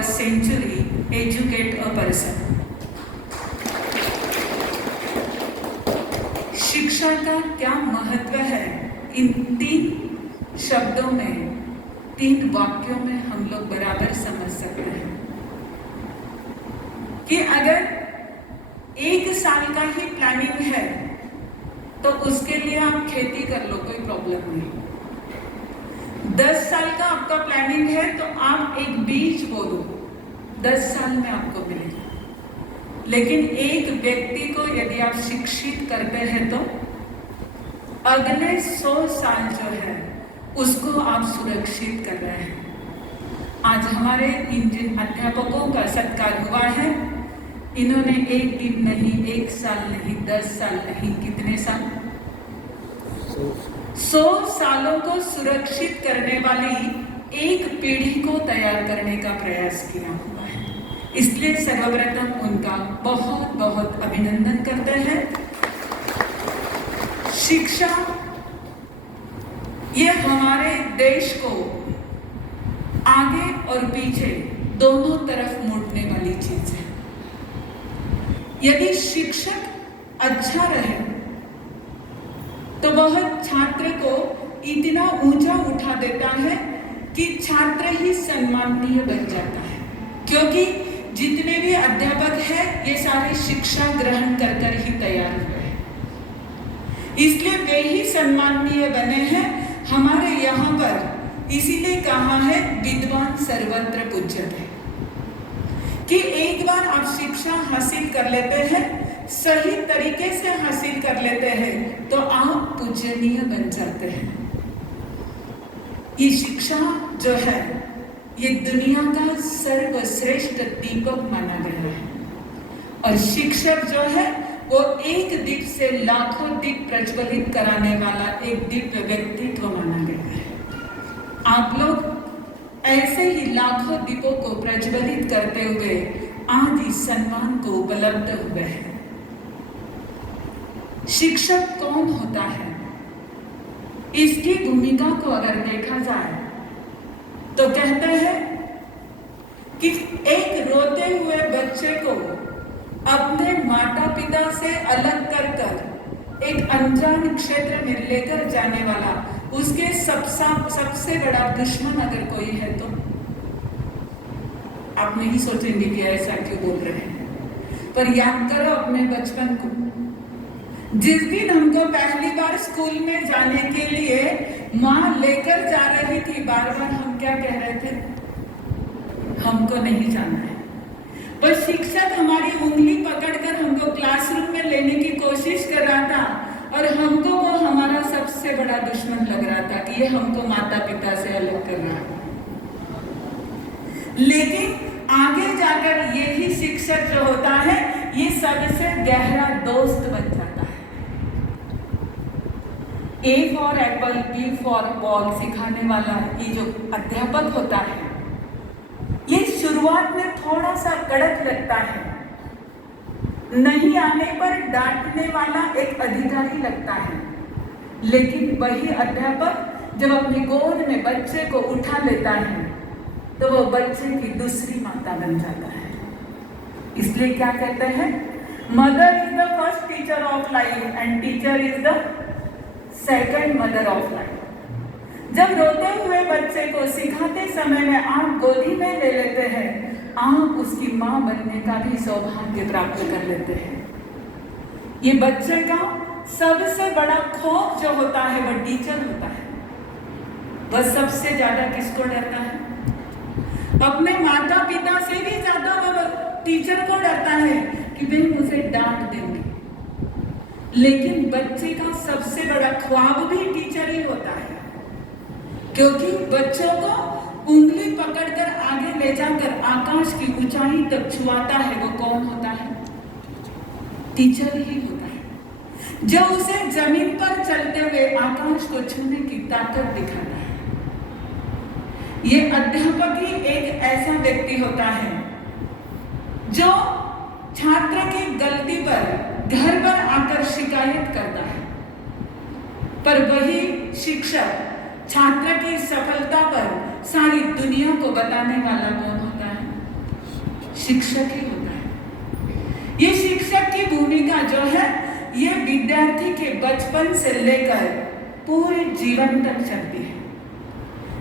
a century educate a person. शिक्षा का क्या महत्व है, इन 3 शब्दों में, 3 वाक्यों में हम लोग बराबर समझ सकते हैं कि अगर 1 साल का ही प्लानिंग है तो उसके लिए आप खेती कर लो, कोई प्रॉब्लम नहीं। 10 साल का आपका प्लानिंग है तो आप एक बीज बो दो, 10 साल में आपको मिलेगा। लेकिन एक व्यक्ति को यदि आप शिक्षित करते हैं तो अगले 100 साल जो है उसको आप सुरक्षित कर रहे हैं। आज हमारे इन जिन अध्यापकों का सत्कार हुआ है, इन्होंने 1 दिन नहीं, 1 साल नहीं, 10 साल नहीं, कितने साल, 100 सालों को सुरक्षित करने वाली एक पीढ़ी को तैयार करने का प्रयास किया हुआ है। इसलिए सर्वप्रथम उनका बहुत बहुत अभिनंदन करते हैं। शिक्षा ये हमारे देश को आगे और पीछे दोनों तरफ मोड़ने वाली चीज है। यदि शिक्षक अच्छा रहे तो वह छात्र को इतना ऊंचा उठा देता है कि छात्र ही सम्माननीय बन जाता है, क्योंकि जितने भी अध्यापक हैं ये सारे शिक्षा ग्रहण कर ही तैयार हुए हैं, इसलिए वे ही सम्माननीय बने हैं। हमारे यहाँ पर इसीलिए कहा है विद्वान सर्वत्र पूज्यते, कि एक बार आप शिक्षा हासिल कर लेते हैं, सही तरीके से हासिल कर लेते हैं तो आप पूजनीय बन जाते हैं। ये शिक्षा जो है ये दुनिया का सर्वश्रेष्ठ दीपक माना गया है, और शिक्षक जो है वो एक दीप से लाखों दीप प्रज्वलित कराने वाला एक दिव्य व्यक्तित्व माना गया है। आप लोग ऐसे ही लाखों दीपों को प्रज्वलित करते हुए आज इस सम्मान को उपलब्ध हुए हैं। शिक्षक कौन होता है, इसकी भूमिका को अगर देखा जाए तो कहते हैं कि एक रोते हुए बच्चे को अपने माता पिता से अलग कर एक अनजान क्षेत्र में लेकर जाने वाला उसके सबसे बड़ा दुश्मन अगर कोई है तो आप नहीं सोचेंगे कि ऐसा क्यों बोल रहे हैं। पर याद करो अपने बचपन को, जिस दिन हमको पहली बार स्कूल में जाने के लिए माँ लेकर जा रही थी, बार बार हम क्या कह रहे थे, हमको नहीं जाना है। पर शिक्षक हमारी उंगली पकड़कर हमको क्लासरूम में लेने की कोशिश कर रहा था, और हमको वो हमारा सबसे बड़ा दुश्मन लग रहा था कि ये हमको माता पिता से अलग कर रहा है। लेकिन आगे जाकर यही शिक्षक जो होता है ये सबसे गहरा दोस्त बन जाता है। A for Apple, B for ball सिखाने वाला ये जो अध्यापक होता है, ये शुरुआत में थोड़ा सा कड़क लगता है, नहीं आने पर डांटने वाला एक अधिकारी लगता है, लेकिन वही अध्यापक जब अपनी गोद में बच्चे को उठा लेता है तो वो बच्चे की दूसरी माता बन जाता है। इसलिए क्या कहते हैं, mother is the first teacher of life and teacher is the second mother of life. जब रोते हुए बच्चे को सिखाते समय में आप गोदी में ले लेते हैं, आप उसकी माँ बनने का भी सौभाग्य प्राप्त कर लेते हैं। ये बच्चे का सबसे बड़ा खौफ जो होता है वह टीचर होता है। वह सबसे ज्यादा किसको डरता है, अपने माता पिता से भी ज्यादा वह टीचर को डरता है कि वे मुझे डांट देंगे। लेकिन बच्चे का सबसे बड़ा ख्वाब भी टीचर ही होता है, क्योंकि बच्चों को उंगली पकड़कर आगे ले जाकर आकाश की ऊंचाई तक छुआता है वो कौन होता है, टीचर ही होता है, जो उसे जमीन पर चलते हुए आकाश को छूने की ताकत दिखाता है। ये अध्यापक ही एक ऐसा व्यक्ति होता है जो छात्र की गलती पर घर पर आकर शिकायत करता है, पर वही शिक्षक छात्र की सफलता पर सारी दुनिया को बताने वाला कौन होता है, शिक्षक ही होता है। ये शिक्षक की भूमिका जो है ये विद्यार्थी के बचपन से लेकर पूरे जीवन तक चलती है,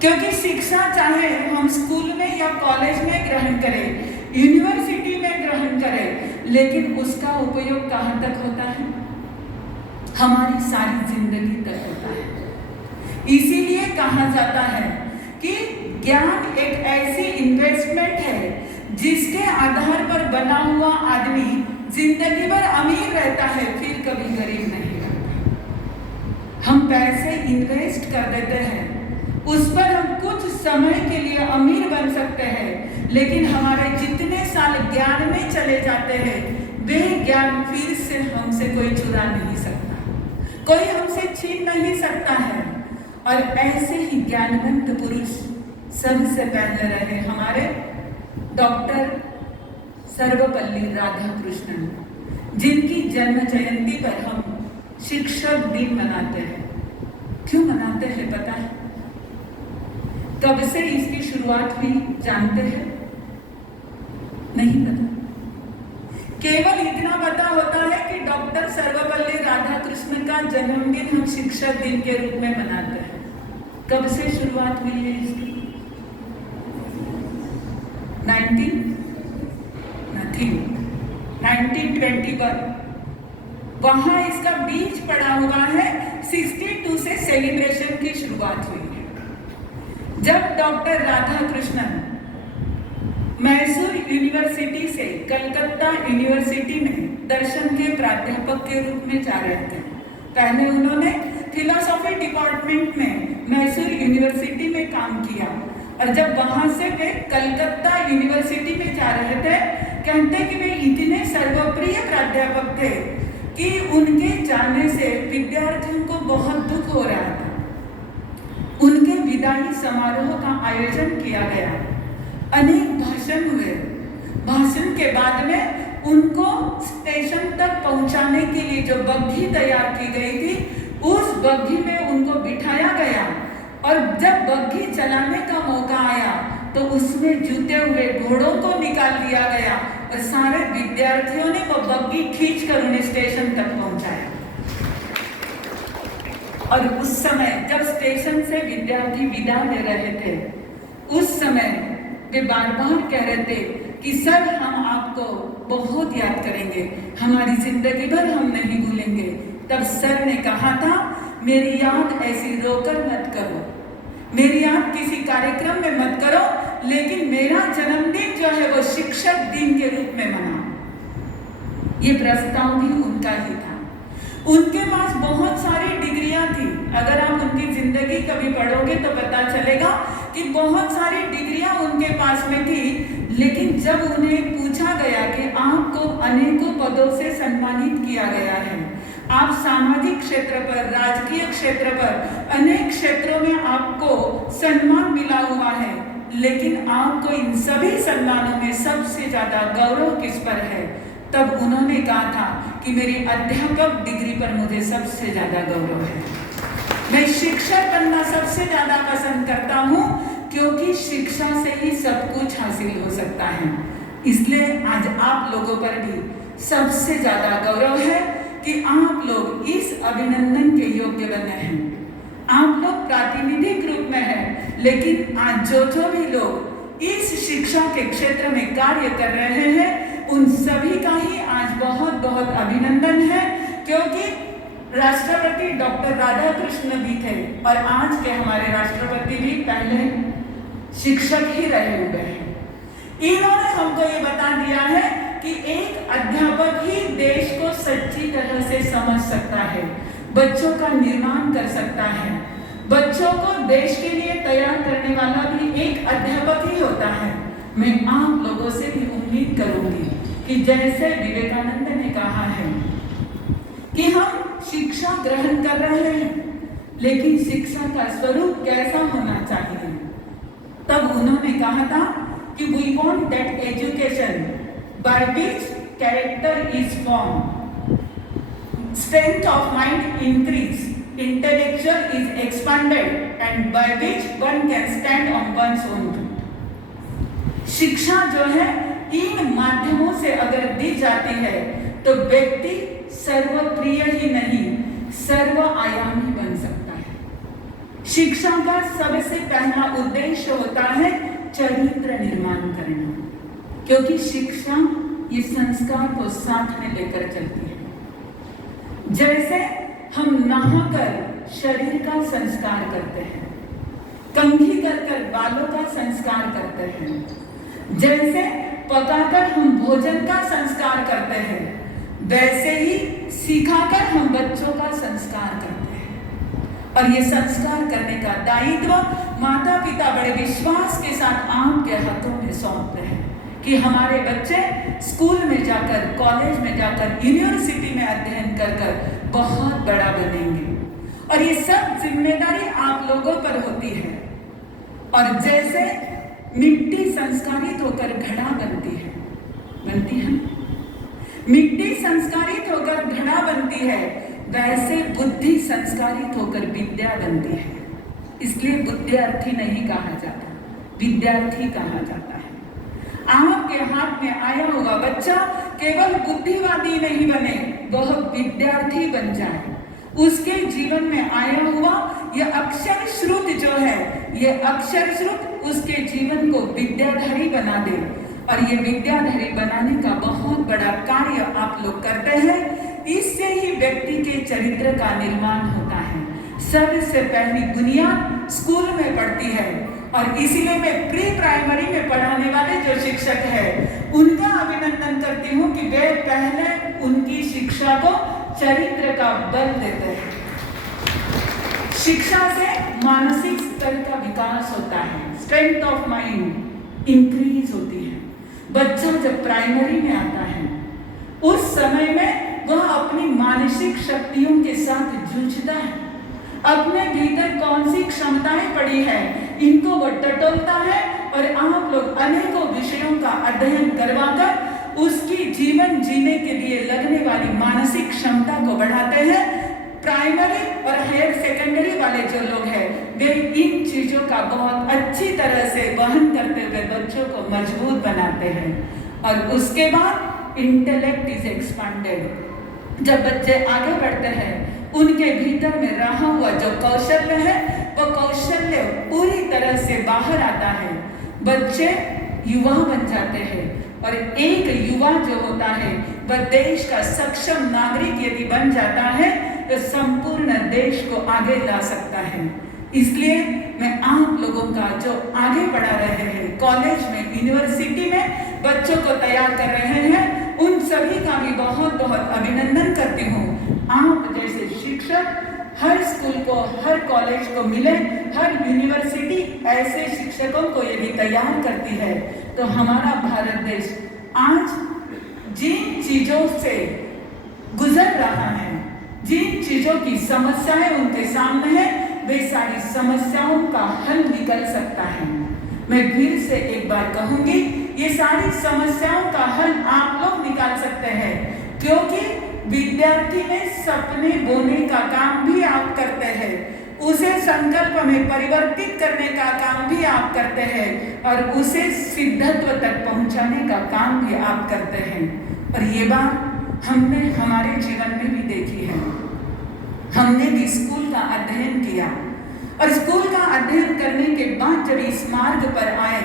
क्योंकि शिक्षा चाहे हम स्कूल में या कॉलेज में ग्रहण करें, यूनिवर्सिटी में ग्रहण करें, लेकिन उसका उपयोग कहाँ तक होता है? हमारी सारी जिंदगी तक होता है। इसीलिए कहा जाता है कि ज्ञान एक ऐसी इन्वेस्टमेंट है जिसके आधार पर बना हुआ आदमी जिंदगी भर अमीर रहता है, फिर कभी गरीब नहीं रहता। हम पैसे इन्वेस्ट कर देते हैं, उस पर हम कुछ समय के लिए अमीर बन सकते हैं, लेकिन हमारे जितने साल ज्ञान में चले जाते हैं वे ज्ञान फिर से हमसे कोई चुरा नहीं सकता, कोई हमसे छीन नहीं सकता है। और ऐसे ही ज्ञानवंत पुरुष सबसे पहले रहे हमारे डॉक्टर सर्वपल्ली राधाकृष्णन, जिनकी जन्म जयंती पर हम शिक्षक दिन मनाते हैं। क्यों मनाते हैं पता है? कब से इसकी शुरुआत हुई जानते हैं? नहीं पता। केवल इतना पता होता है कि डॉक्टर सर्वपल्ली राधाकृष्णन का जन्मदिन हम शिक्षक दिन के रूप में मनाते हैं। कब से शुरुआत हुई है इसकी? 1921 वहां इसका बीज पड़ा हुआ है। 62 से सेलिब्रेशन की शुरुआत हुई है, जब डॉक्टर राधाकृष्णन मैसूर यूनिवर्सिटी से कलकत्ता यूनिवर्सिटी में दर्शन के प्राध्यापक के रूप में जा रहे थे। पहले उन्होंने फिलोसॉफी डिपार्टमेंट में मैसूर यूनिवर्सिटी में काम किया, और जब वहां से वे कलकत्ता यूनिवर्सिटी में जा रहे थे, कहते कि वे इतने सर्वप्रिय प्राध्यापक थे कि उनके जाने से विद्यार्थियों को बहुत दुख हो रहा था। उनके विदाई समारोह का आयोजन किया गया, अनेक भाषण हुए। भाषण के बाद में उनको स्टेशन तक पहुंचाने के लिए जो बग्घी तैयार की गई थी, उस बग्घी में उनको बिठाया गया, और जब बग्घी चलाने का मौका आया तो उसमें जुते हुए घोड़ों को निकाल दिया गया, और सारे विद्यार्थियों ने वो बग्घी खींचकर उन्हें स्टेशन तक पहुंचाया। और उस समय जब स्टेशन से विद्यार्थी विदा ले रहे थे, उस समय वे बार बार कह रहे थे कि सर हम आपको बहुत याद करेंगे, हमारी जिंदगी भर हम नहीं भूलेंगे। तब सर ने कहा था, मेरी याद ऐसी रोकर मत करो, मेरी याद किसी कार्यक्रम में मत करो, लेकिन मेरा जन्मदिन जो है वो शिक्षक दिन के रूप में मनाओ। ये प्रस्ताव भी उनका ही था। उनके पास बहुत सारी डिग्रियां थी। अगर आप उनकी जिंदगी कभी पढ़ोगे तो पता चलेगा कि बहुत सारी डिग्रियां उनके पास में थी, लेकिन जब उन्हें पूछा गया कि आपको अनेकों पदों से सम्मानित किया गया है, आप सामाजिक क्षेत्र पर, राजकीय क्षेत्र पर, अनेक क्षेत्रों में आपको सम्मान मिला हुआ है, लेकिन आपको इन सभी सम्मानों में सबसे ज्यादा गौरव किस पर है? तब उन्होंने कहा था कि मेरी अध्यापक डिग्री पर मुझे सबसे ज्यादा गौरव है। मैं शिक्षक बनना सबसे ज्यादा पसंद करता हूँ, क्योंकि शिक्षा से ही सब कुछ हासिल हो सकता है। इसलिए आज आप लोगों पर भी सबसे ज्यादा गौरव है कि आप लोग इस अभिनंदन के योग्य बने हैं। आप लोग प्रातिनिधिक रूप में हैं, लेकिन आज जो भी लोग इस शिक्षा के क्षेत्र में कार्य कर रहे हैं, उन सभी का ही आज बहुत बहुत अभिनंदन है, क्योंकि राष्ट्रपति डॉक्टर राधाकृष्ण भी थे, और आज के हमारे राष्ट्रपति भी पहले शिक्षक ही रहे हुए हैं। इन्होंने हमको ये बता दिया है कि एक अध्यापक ही देश को सच्ची तरह से समझ सकता है, बच्चों का निर्माण कर सकता है, बच्चों को देश के लिए तैयार करने वाला भी एक अध्यापक ही होता है। मैं आप लोगों से भी उम्मीद करूंगी कि जैसे विवेकानंद ने कहा है कि हम शिक्षा ग्रहण कर रहे हैं, लेकिन शिक्षा का स्वरूप कैसा होना चाहिए, तब उन्होंने कहा था कि we want that education by which character is formed, strength of mind increase, intellectual is expanded, and by which one can stand on one's own. शिक्षा जो है इन माध्यमों से अगर दी जाती है तो व्यक्ति सर्वप्रिय ही नहीं, सर्व आयामी बन सकता है। शिक्षा का सबसे पहला उद्देश्य होता है चरित्र निर्माण करना, क्योंकि शिक्षा ये संस्कार को साथ में लेकर चलती है। जैसे हम नहाकर शरीर का संस्कार करते हैं, कंघी कर बालों का संस्कार करते हैं, जैसे पकाकर हम भोजन का संस्कार करते हैं, वैसे ही सिखाकर हम बच्चों का संस्कार करते हैं। और ये संस्कार करने का दायित्व माता पिता बड़े विश्वास के साथ आपके हाथों में सौंपते हैं कि हमारे बच्चे स्कूल में जाकर, कॉलेज में जाकर, यूनिवर्सिटी में अध्ययन कर बहुत बड़ा बनेंगे। और ये सब जिम्मेदारी आप लोगों पर होती है। और जैसे मिट्टी संस्कारित होकर घड़ा बनती है, मिट्टी संस्कारित होकर घड़ा बनती है, वैसे बुद्धि संस्कारित होकर विद्या बनती है। इसलिए विद्यार्थी नहीं कहा जाता, विद्यार्थी कहा जाता है। आपके हाथ में आया हुआ बच्चा केवल बुद्धिवादी नहीं बने, वह विद्यार्थी बन जाए। उसके जीवन में आया हुआ यह अक्षर श्रुत जो है, ये अक्षर श्रुत उसके जीवन को विद्याधारी बना दे। और ये विद्याधारी बनाने का बहुत बड़ा कार्य आप लोग करते हैं। इससे ही व्यक्ति के चरित्र का निर्माण होता है। सबसे पहली बुनियाद स्कूल में पड़ती है। और इसीलिए मैं प्री प्राइमरी में पढ़ाने वाले जो शिक्षक हैं उनका अभिनंदन करती हूँ कि वे पहले उनकी शिक्षा को चरित्र का बल देते हैं। शिक्षा से मानसिक स्तर का विकास होता है, स्ट्रेंथ ऑफ माइंड इंक्रीज होती है। बच्चा जब प्राइमरी में आता है उस समय में वह अपनी मानसिक शक्तियों के साथ जूझता है। अपने भीतर कौन सी क्षमताएं पड़ी है इनको वो टटोलता है। और आप लोग अनेकों विषयों का अध्ययन करवाकर उसकी जीवन जीने के लिए लगने वाली मानसिक क्षमता को बढ़ाते हैं। प्राइमरी और हायर सेकेंडरी वाले जो लोग हैं वे इन चीजों का बहुत अच्छी तरह से वहन करते हुए बच्चों को मजबूत बनाते हैं। और उसके बाद इंटेलेक्ट इज एक्सपांडेड। जब बच्चे आगे बढ़ते हैं उनके भीतर में रहा हुआ जो कौशल्य है वो कौशल्य पूरी तरह से बाहर आता है। बच्चे युवा बन जाते हैं। और एक युवा जो होता है वह देश का सक्षम नागरिक यदि बन जाता है तो संपूर्ण देश को आगे ला सकता है। इसलिए मैं आप लोगों का जो आगे बढ़ा रहे हैं, कॉलेज में, यूनिवर्सिटी में बच्चों को तैयार कर रहे हैं, उन सभी का भी बहुत बहुत अभिनंदन करती हूँ। आप जैसे शिक्षक हर स्कूल को, हर कॉलेज को मिले, हर यूनिवर्सिटी ऐसे शिक्षकों को यदि तैयार करती है तो हमारा भारत देश आज जिन चीजों से गुजर रहा है, जिन चीजों की समस्याएं उनके सामने है, वे सारी समस्याओं का हल निकल सकता है। मैं फिर से एक बार कहूंगी, ये सारी समस्याओं का हल आप लोग निकाल सकते हैं, क्योंकि विद्यार्थी में सपने बोने का काम भी आप करते हैं, उसे संकल्प में परिवर्तित करने का काम भी आप करते हैं और उसे सिद्धत्व तक पहुंचाने का काम भी आप करते हैं। और ये बात हमने हमारे जीवन में भी देखी है। हमने भी स्कूल का अध्ययन किया और स्कूल का अध्ययन करने के बाद जब इस मार्ग पर आए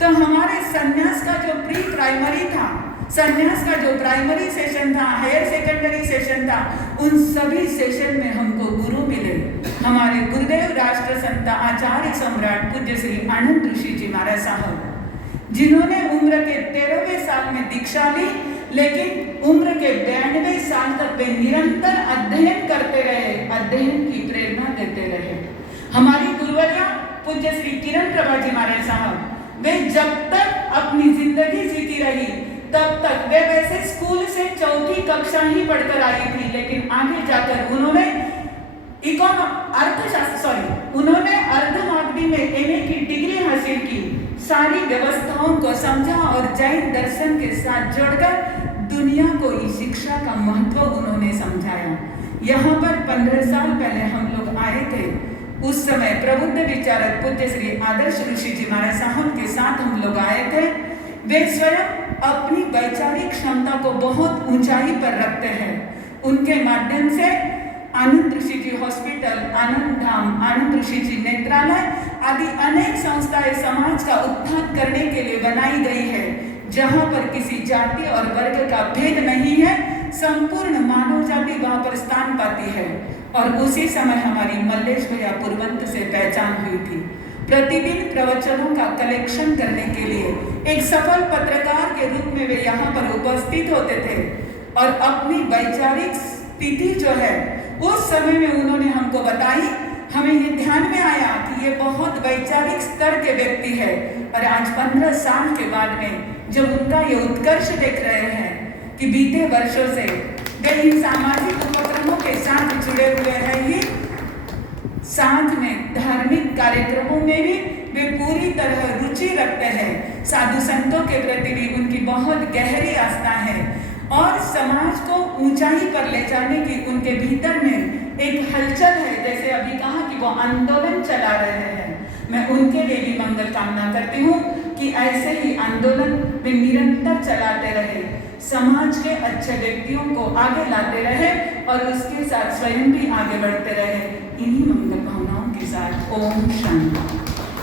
तो हमारे संन्यास का जो प्री प्राइमरी था, संन्यास का जो प्राइमरी सेशन था, हायर सेकेंडरी सेशन था, उन सभी सेशन में हमको गुरु मिले। हमारे गुरुदेव राष्ट्र संत आचार्य सम्राट पूज्य श्री आनंद ऋषि जी महाराज साहब, जिन्होंने उम्र के 13वें साल में दीक्षा ली, लेकिन उम्र के 92 साल तक वे निरंतर अध्ययन करते रहे, अध्ययन की प्रेरणा देते रहे। हमारी गुरुवर्या पूज्य श्री किरण प्रभा जी महाराज साहब, वे जब तक अपनी जिंदगी जीती रही तब तक वे वैसे स्कूल से 4ठी कक्षा ही पढ़कर आई थी, लेकिन आगे जाकर उन्होंने उन्होंने अर्धमागधी में एमए की डिग्री हासिल की, सारी व्यवस्थाओं को समझा और जैन दर्शन के साथ जोड़कर दुनिया को इस शिक्षा का महत्व उन्होंने समझाया। यहाँ पर 15 साल पहले हम लोग आए थे। उस समय प्रबुद्ध विचारक पूज्य श्री आदर्श ऋषि जी महाराज साहब के साथ हम लोग आए थे। वे स्वयं अपनी वैचारिक क्षमता को बहुत ऊंचाई पर रखते हैं। उनके माध्यम से आनंद ऋषि जी हॉस्पिटल, आनंद धाम, आनंद ऋषि जी नेत्रालय आदि अनेक संस्थाएं समाज का उत्थान करने के लिए बनाई गई है, जहां पर किसी जाति और वर्ग का भेद नहीं है, संपूर्ण मानव जाति वहां पर स्थान पाती है। और उसी समय हमारी मल्लेश भैया पुरवंत से पहचान हुई थी। प्रतिदिन प्रवचनों का कलेक्शन करने के लिए एक सफल पत्रकार के रूप में वे यहाँ पर उपस्थित होते थे और अपनी वैचारिक स्थिति जो है उस समय में उन्होंने हमको बताई। हमें ये ध्यान में आया कि ये बहुत वैचारिक स्तर के व्यक्ति है और आज 15 साल के बाद में जब उनका ये उत्कर्ष देख रहे हैं कि बीते वर्षों से वे इन सामाजिक उपक्रमों के साथ जुड़े हुए हैं ही, साथ में धार्मिक कार्यक्रमों में भी वे पूरी तरह रुचि रखते हैं। साधु संतों के प्रति भी उनकी बहुत गहरी आस्था है और समाज को ऊंचाई पर ले जाने की उनके भीतर में एक हलचल है। जैसे अभी कहा कि वो आंदोलन चला रहे हैं, मैं उनके लिए भी मंगल कामना करती हूँ कि ऐसे ही आंदोलन वे निरंतर चलाते रहे, समाज के अच्छे व्यक्तियों को आगे लाते रहे और उसके साथ स्वयं भी आगे बढ़ते रहे। इन्हीं मंगल भावनाओं के साथ ओम शांति।